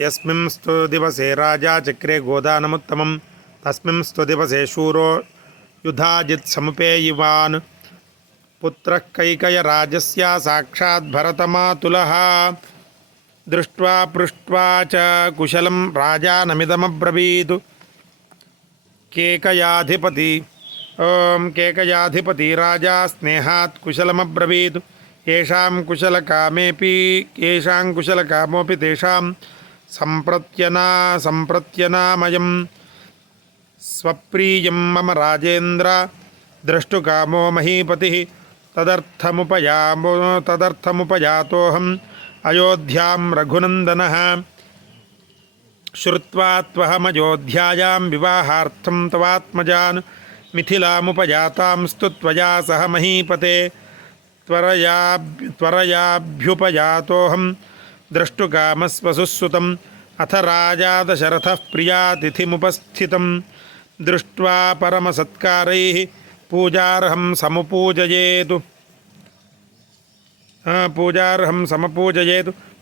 यस्मिंस्तु दिवसे राजा चक्रे गोदानमुत्तमं तस्मिंस्तु दिवसे शूरो युधाजित् समुपेयिवान् पुत्रः कैकयराजस्य साक्षात् भरतमातुलः दृष्ट्वा पृष्ट्वा च कुशलं राजानमिदमब्रवीत् केकयाधिपति केकयाधिपति राजा स्नेहात् कुशलमब्रवीत् येषां कुशलकामोऽपि तेषां सम्प्रत्यनामयं स्वप्रियं मम राजेन्द्र द्रष्टुकामो महीपतिः तदर्थमुपयातोऽहम् अयोध्यां रघुनन्दनः श्रुत्वा त्वहमयोध्यायां विवाहार्थं तवात्मजान् मिथिलामुपयातांस्तु त्वया सह महीपते त्वरयाभ्युपयातोऽहं द्रष्टुकामस्वसुसुतम् अथ राजा दशरथः प्रियातिथिमुपस्थितं दृष्ट्वा परमसत्कारैः पूजार्हं समपूजयेत्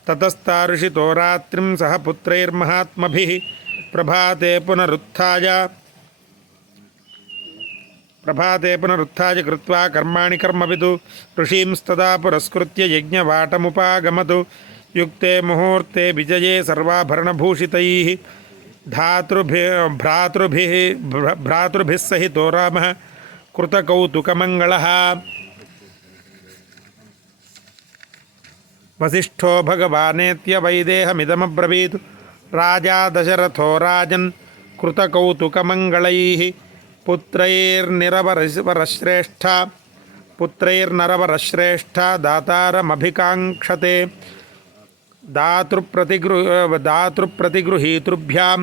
ततस्तार्षितो रात्रिं सह पुत्रैर्महात्मभिः प्रभाते पुनरुत्थाय कृत्वा कर्माणि कर्मविदु ऋषींस्तदा पुरस्कृत्य यज्ञवाटमुपागमतु युक्ते मुहूर्ते विजये सर्वाभरणभूषितैः भ्रातृभिः सहितो रामः कृतकौतुकमङ्गलः वसिष्ठो भगवानेत्य वैदेहमिदमब्रवीत् राजा दशरथो राजन् कृतकौतुकमङ्गलैः पुत्रैर्नरवरश्रेष्ठ दातारमभिकाङ्क्षते दातृप्रतिगृहीतृभ्यां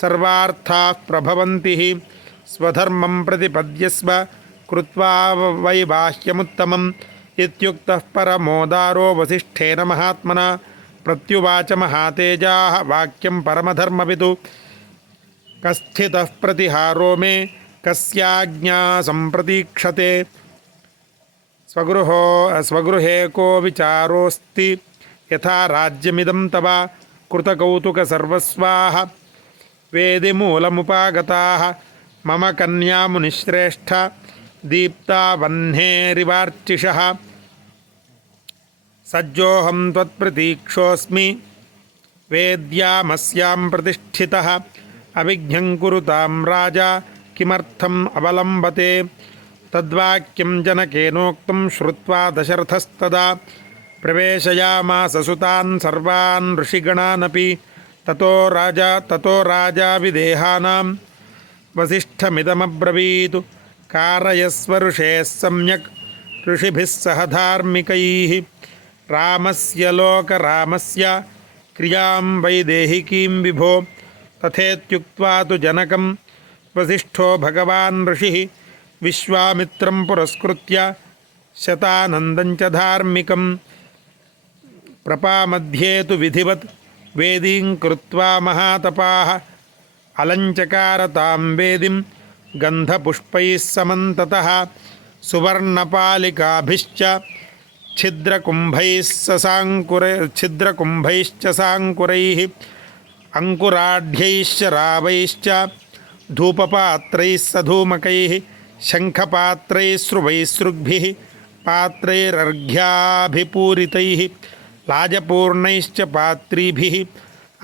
सर्वार्थाः प्रभवन्ति स्वधर्मं प्रतिपद्यस्व कृत्वा वैवाह्यमुत्तमम् इत्युक्तः परमोदारो वसिष्ठेन महात्मना प्रत्युवाच महातेजाः वाक्यं परमधर्मविदु कस्थितः प्रतिहारो मे कस्याज्ञा सम्प्रतीक्षते स्वगृहे को विचारोऽस्ति यथा राज्यमिदं तव कृतकौतुकसर्वस्वाः वेदिमूलमुपागताः मम कन्या मुनिश्रेष्ठ दीप्ता वह्नेरिवार्चिषः सज्जोऽहं त्वत्प्रतीक्षोऽस्मि वेद्यामस्यां प्रतिष्ठितः अविघ्नं कुरुतां राजा किमर्थम् अवलम्बते तद्वाक्यं जनकेनोक्तं श्रुत्वा दशरथस्तदा प्रवेशयामास सुतान् सर्वान् ऋषिगणानपि ततो राजा विदेहानां वसिष्ठमिदमब्रवीत् कारयस्व ऋषेः सम्यक् ऋषिभिः सह धार्मिकैः रामस्य लोकरामस्य क्रियां वैदेहिकीं विभो तथेत्युक्त्वा तु जनकं वसिष्ठो भगवान् ऋषिः विश्वामित्रं पुरस्कृत्य शतानन्दं च धार्मिकं प्रपामध्ये तु विधिवत् वेदीं कृत्वा महातपाः अलञ्चकारतां वेदिं गन्धपुष्पैः समन्ततः सुवर्णपालिकाभिश्च छिद्रकुम्भैश्च साङ्कुरैः अङ्कुराढ्यैश्च रावैश्च धूपपात्रैः सधूमकैः शङ्खपात्रैः स्रुवैस्रुग्भिः पात्रैरर्घ्याभिपूरितैः लाजपूर्णैश्च पात्रीभिः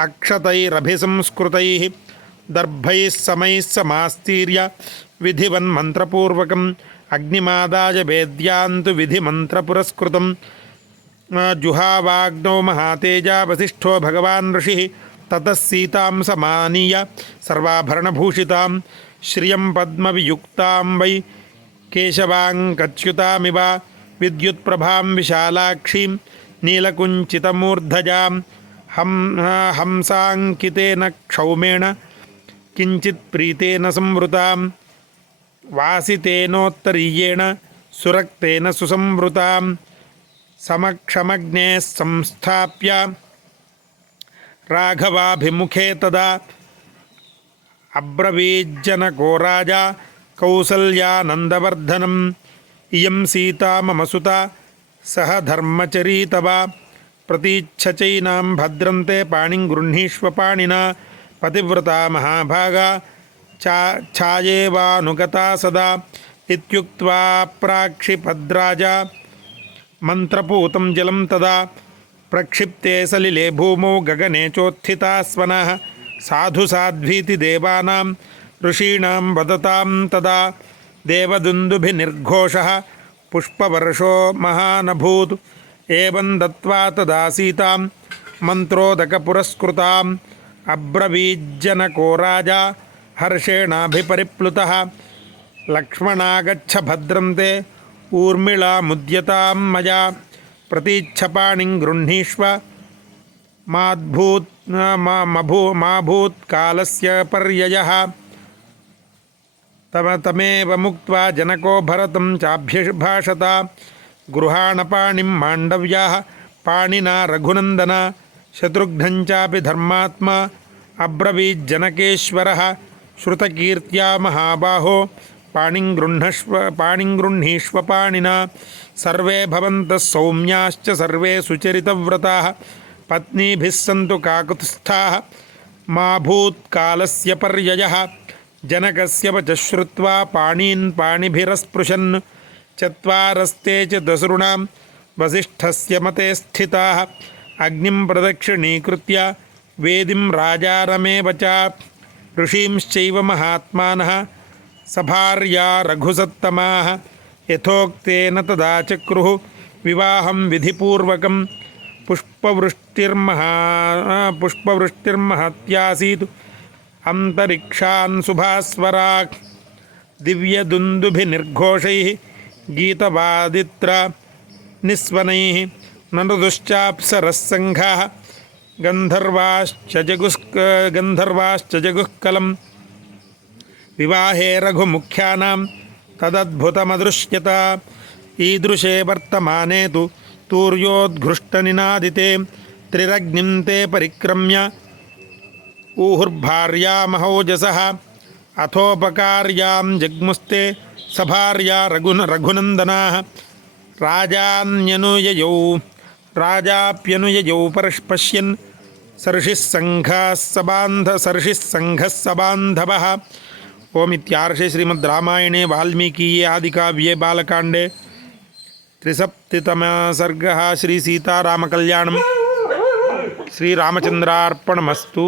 अक्षतैरभिसंस्कृतैः दर्भैः समैः समास्तीर्य विधिवन्मन्त्रपूर्वकम् अग्निमादाय वेद्यान्तु विधिमन्त्रपुरस्कृतं जुहावाग्नौ महातेजा वसिष्ठो भगवान् ऋषिः ततः सीतां समानीय सर्वाभरणभूषितां श्रियं पद्मवियुक्तां वै केशवाङ्कच्युतामिव विद्युत्प्रभां विशालाक्षीं नीलकुञ्चितमूर्धजां हंसाङ्कितेन क्षौमेण किञ्चित् प्रीतेन संवृतां वासितेनोत्तरीयेण सुरक्तेन सुसंवृतां समक्षमग्ने संस्थाप्य राघवाभिमुखे तदा अब्रवीज्जनको राजा कौसल्यानन्दवर्धनम् इयं सीता मम सुता सह धर्मचरी तव प्रतीच्छचैनां भद्रन्ते पाणिं गृह्णीष्व पाणिना पतिव्रता महाभागा छायेवानुगता सदा इत्युक्त्वा प्राक्षिपद्राजा मन्त्रपूतं जलं तदा प्रक्षिप्ते सलिले भूमौ गगने चोत्थिता स्वनः साधु साध्वीति देवानां ऋषीणां वदतां तदा देवदुन्दुभिर्निर्घोषः पुष्पवर्षो महानभूत् एवं दत्त्वा तदा सीतां मन्त्रोदकपुरस्कृताम् अब्रवीज्जनको राजा हर्षेणाभिपरिप्लुतः लक्ष्मणागच्छ भद्रं ते ऊर्मिळामुद्यतां मया प्रतीच्छपाणिं गृह्णीष्व माभूत्कालस्य पर्ययः तमेव मुक्त्वा जनको भरतं चाभ्यभाषत गृहाणपाणिं माण्डव्याः पाणिना रघुनन्दन शत्रुघ्नं चापि धर्मात्मा अब्रवीज्जनकेश्वरः श्रुतकीर्त्या महाबाहो पाणिं गृह्णीष्व पाणिना सर्वे भवन्तः सौम्याश्च सर्वे सुचरितव्रताः पत्नीभिः सन्तु काकुत्स्थाः मा भूत्कालस्य पर्ययः जनकस्य वचः श्रुत्वा पाणीन् पाणिभिरस्पृशन् चत्वारस्ते च दसॄणां वसिष्ठस्य मते स्थिताः अग्निं प्रदक्षिणीकृत्य वेदिं राजारमेव च ऋषींश्चैव महात्मानः सभार्या रघुसत्तमाः यथोक्तेन तदा चक्रुः विवाहं विधिपूर्वकं पुष्पवृष्टिर्महत्यासीत् अन्तरिक्षान् शुभास्वराक् दिव्यदुन्दुभिर्निर्घोषैः गीतवादित्र निस्वनैः ननुदुश्चाप्सरस्सङ्घाः गन्धर्वाश्च जगुःकलं विवाहे रघुमुख्यानां तदद्भुतमदृश्यत ईदृशे वर्तमाने तु तूर्योद्घृष्टनिनादिते त्रिरग्निं ते परिक्रम्य ऊहुर्भार्यामहौजसः अथोपकार्यां जग्मुस्ते सभार्या रघुनन्दनाः राजाप्यनुययौ पश्यन् सर्षिः सङ्घः सबान्धवः। ओमित्यार्षे श्रीमद्रामायणे वाल्मीकीये आदिकाव्ये बालकाण्डे 73तमः सर्गः श्रीसीतारामकल्याणं श्रीरामचन्द्रार्पणमस्तु।